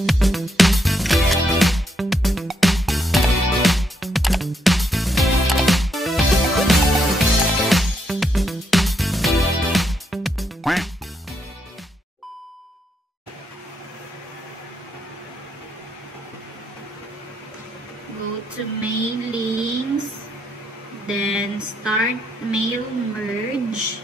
Go to mailings, then start mail merge,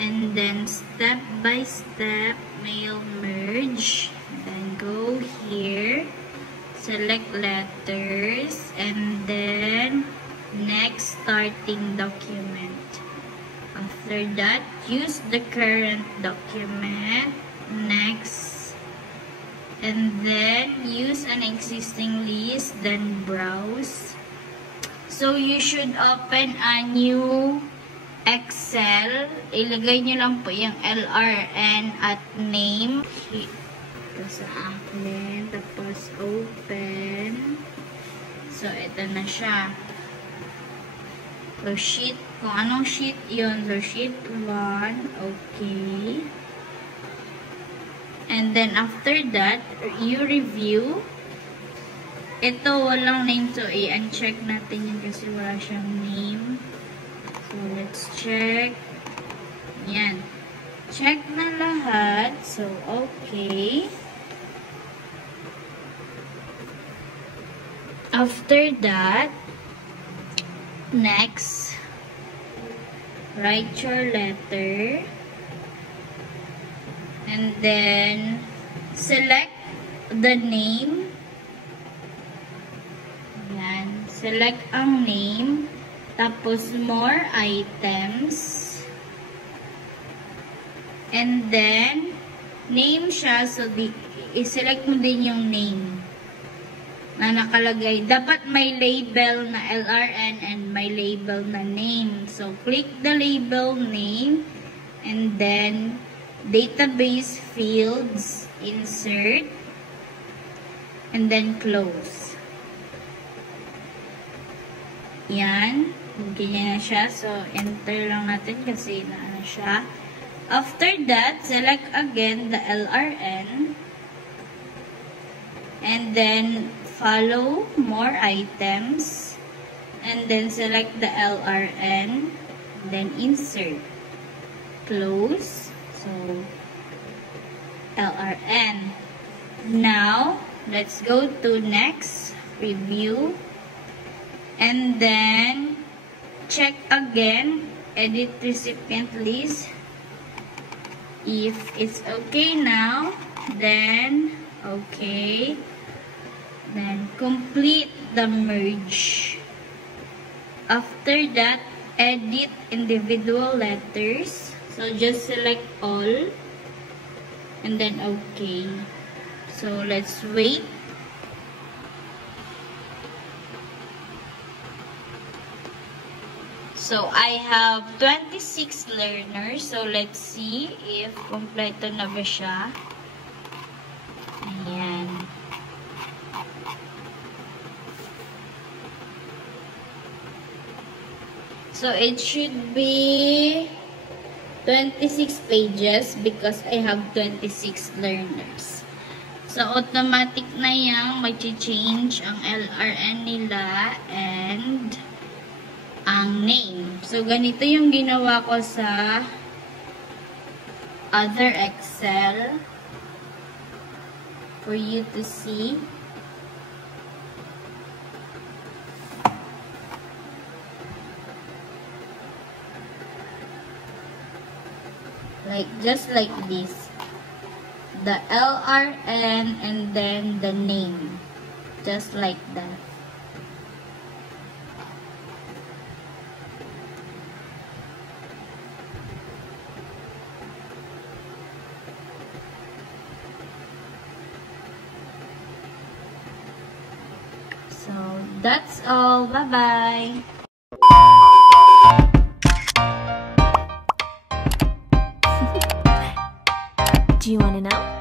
and then step by step mail merge. Then go here, select letters, and then next starting document. After that, use the current document. Next, and then use an existing list, then browse. So you should open a new Excel. Ilagay nyo lang po yung LRN at name. Ito sa akin. Tapos open. So ito na siya. So sheet. Kung anong sheet yun. So sheet 1. Okay. And then, after that, you review. Ito, walang name to. I-uncheck natin yun kasi wala siyang name. So, let's check. Yan. Check na lahat. So, okay. After that, next, write your letter. And then, select the name. Yan. Select ang name. Tapos, more items. And then, name siya. So, i-select mo din yung name na nakalagay. Dapat may label na LRN and may label na name. So, click the label name. And then, database fields, insert, and then close. Yan. Ganyan na siya. So, enter lang natin kasi na siya. After that, select again the LRN. And then, follow more items. And then, select the LRN. Then, insert. Close. So, LRN. Now, let's go to next, review, and then check again, edit recipient list. If it's okay now, then okay. Then complete the merge. After that, edit individual letters. So, just select all. And then, okay. So, let's wait. So, I have 26 learners. So, let's see if kompleto na ba siya. Ayan. So, it should be 26 pages because I have 26 learners. So, automatic na yang mag-change ang LRN nila and ang name. So, ganito yung ginawa ko sa other Excel for you to see. Just like this. The LRN and then the name. Just like that. So, that's all. Bye-bye. Do you want to know?